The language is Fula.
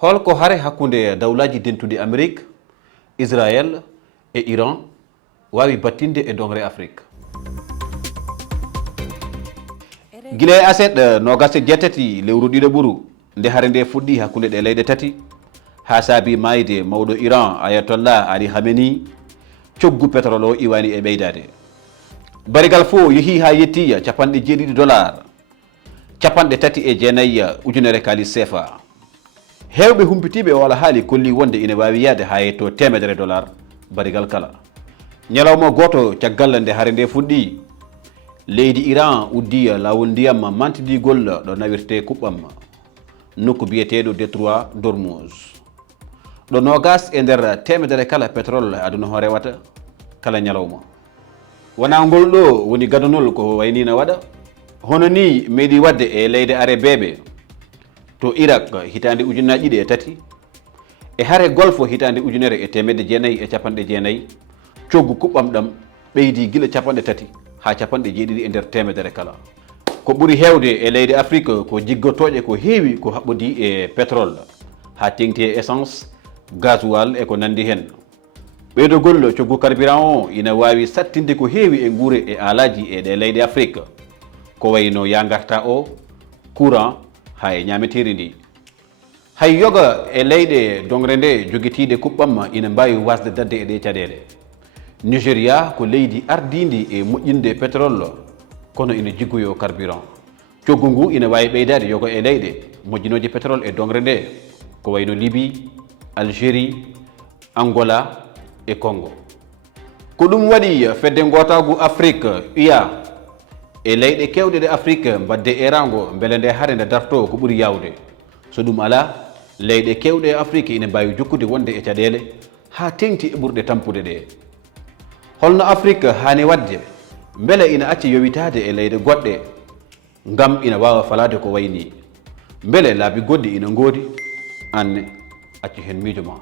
holko hare hakkunde dawlaji dentude Amérique, Israël e Iran wawi battinde e dongre Afrique. Gila e aset nogase jettati lewru ɗiɗo ɓuru nde hare nde fuɗɗi hakkunde ɗe leyɗe tati ha saabi mayde mawɗo Iran Ayatollah Ali Khamenei coggu pétrole o iwani e ɓeydade. Barigal fo yeehi ha yetti $70 capanɗe tati e jeenayyi ujunere kalis CFA. Hewɓe humpitiɓe o ala haali kolli wonde ina wawi yaade ha yetto $100 barigal kala. Ñalawma goto caggal nde hare nde fuɗɗi leydi Iran uddi lawol ndiyam mantidigol ɗo nawirte kuɓɓam nokku biyeteɗo détroit d'Ormuz. ɗo nogas e nder $100 kala pétrole aduna ho rewata kala ñalawma. Wona ngol ɗo woni gadanol ko waynina waɗa hono ni meeɗi wadde e leyde Arabeɓe to Irak hitande ujunaji ɗiɗi e tati e hare golfo hitande ujunere e 1990 coggu kuɓɓam ɗam ɓeydi gila 30 ha 70 e nder 100 kala. Ko ɓuri hewde e leydi Afrique ko jiggotoje ko heewi ko haɓɓodi e pétrole ha tengti e essence, gasoil e ko nandi hen. Ɓeydogol coggu carburant o ina wawi sattinde ko heewi e guure e alaji e ɗe leydi Afrique ko wayno yangarta o, courant ha e ñameteri ndi. Hay yoga e leyɗe dongre nde joguitiɗe kuɓɓam ina mbawi wasde dadde e ɗe caɗele. Nigeria ko leydi ardidi e moƴƴinde pétrole kono ina jiggoyo carburant. Coggu ngu ina wawi ɓeydade yoga e leyɗe moƴƴinoje pétrole e dongre nde ko wayno Libye, Algérie, Angola e Congo. Ko ɗum waɗi fedde gotagu Afrique UA e leyɗe kewɗe ɗe Afrique mbadde e rango beele nde hare nde darto ko ɓuuri yawde. So ɗum ala leyɗe kewɗe e Afrique ina mbawi jokkude wonde e caɗele ha tengti e ɓurɗe tampude ɗe. Holno Afrique hani wadde beele ina acci yowitade e leyɗe goɗɗe ngam ina wawa falade ko wayni beele laabi goɗɗi ina ngoodi anne acci hen miijo ma.